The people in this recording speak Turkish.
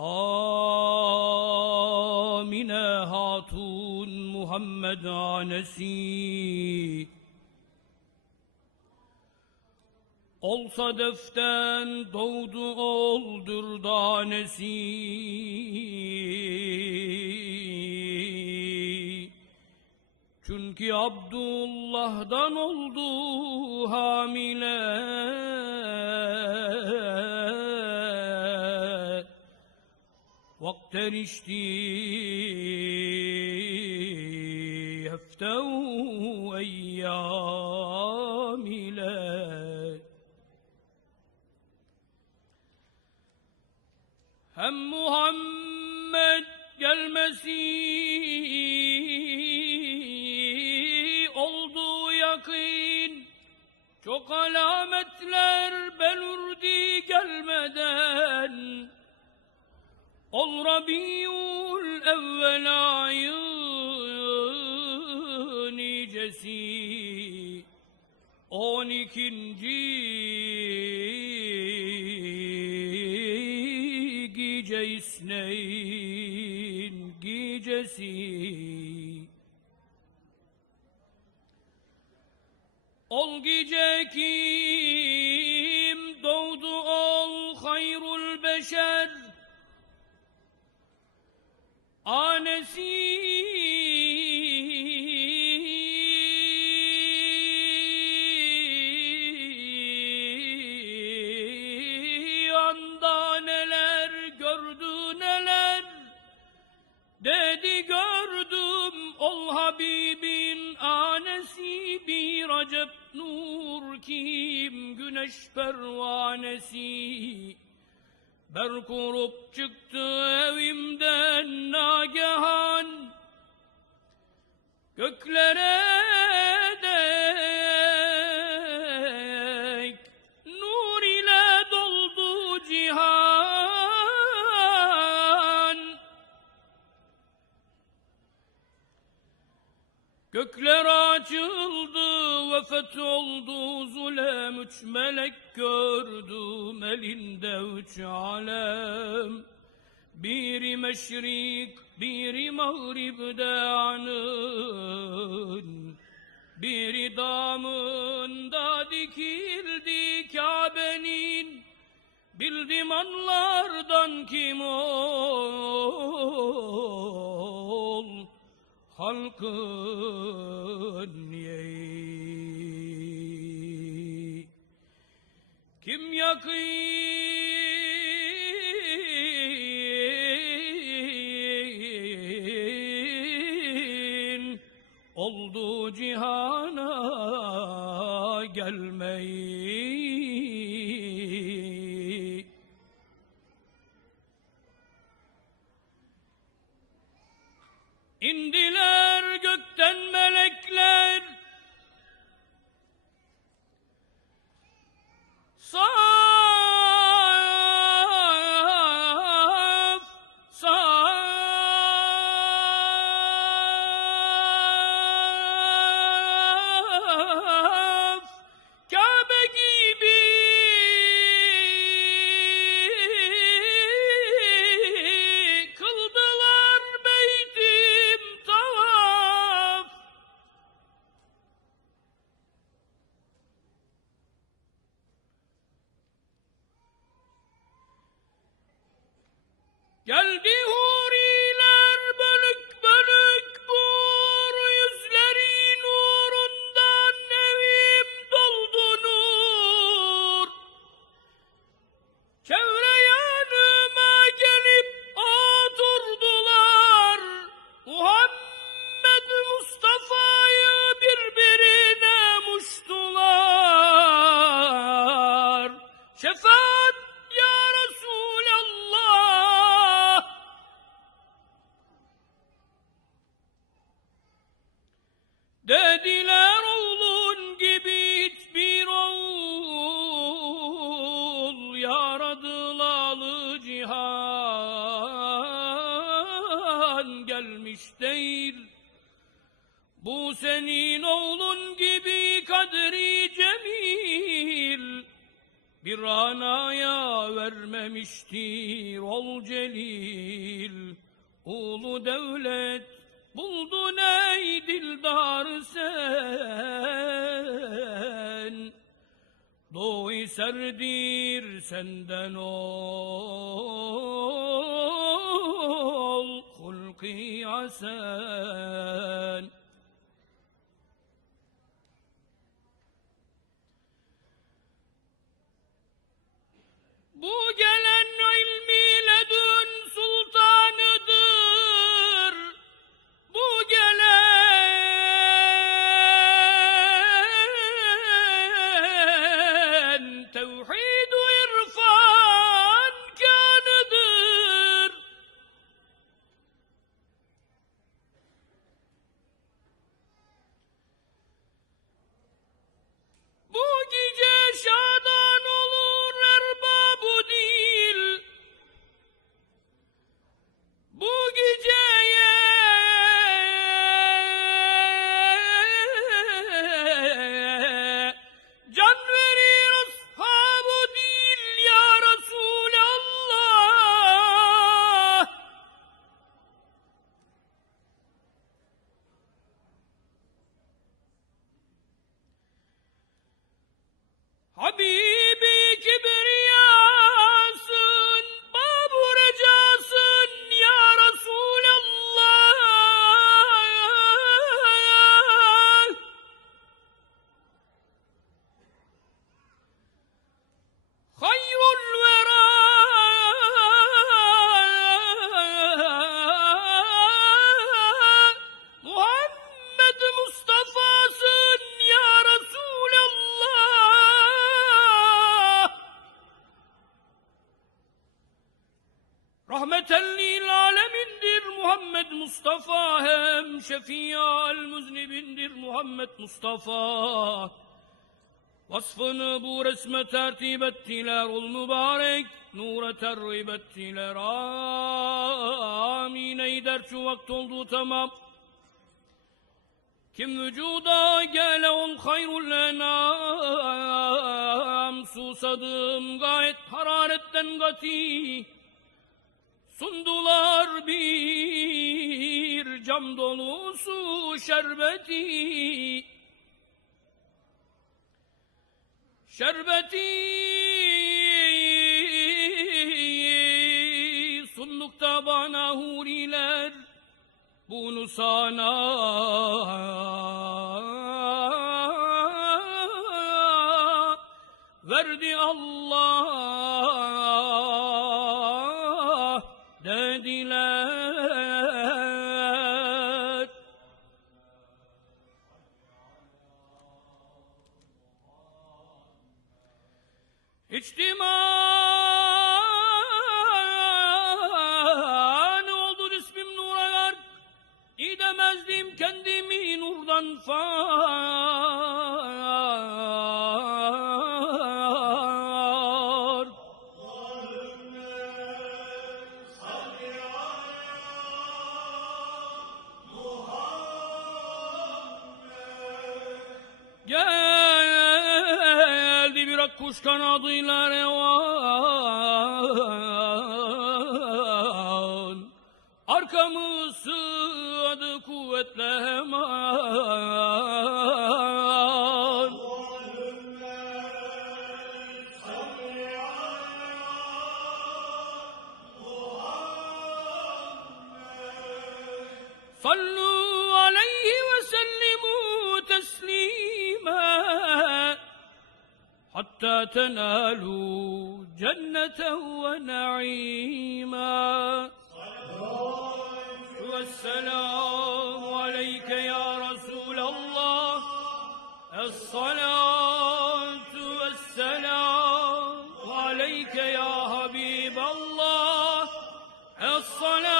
Amine Hatun Muhammed Anesi. Olsa deften doğdu oldur danesi. Çünkü Abdullah'dan oldu hamile ترشتي يفتو أيام لا هم محمد gelmesi olduğu yakin çok alametler belurdi gelmeden Ol Rabiul evvel ayı nicesi On ikinci gece isneyn gecesi. Ol gece kim Anesi. Anda neler gördü neler. Dedi gördüm ol Habibin anesi. Bir acep nur kim güneş pervanesi Ber kurup çıktı evimden nagehan. Göklere dek Nur ile doldu cihan. Gökler açıldı ve fetholdu zulem Üç melek gördüm elinde üç alem. Biri meşrik, biri mağribde anın. Biri damında dikildi Kabe'nin. Bildim anlardan kim değil. Bu senin oğlun gibi kadri cemil bir anaya vermemiştir ol celil. Ulu devlet buldun ey dildar sen. Doğu serdir senden ol hulki hasen. Bu gelen ilmiyle Muhammed Mustafa hem şefiyal müznibindir Muhammed Mustafa. Vasfını bu resme tertip ettiler ol mübarek Nura terrib ettiler. Amin Ey derçu vakt oldu tamam. Kim vücuda gele ol hayrul enam Susadım gayet hararetten gati Sundular bir cam dolusu şerbeti. Şerbeti sundukta bana huriler bunu sana verdi Allah far Geldi bir akkuş kanadıyla revan. Arkamı sığadı kuvvetle hemen حتى تنالوا جنة ونعيما. والسلام عليك يا رسول الله. الصلاة والسلام عليك يا حبيب الله. الصلاة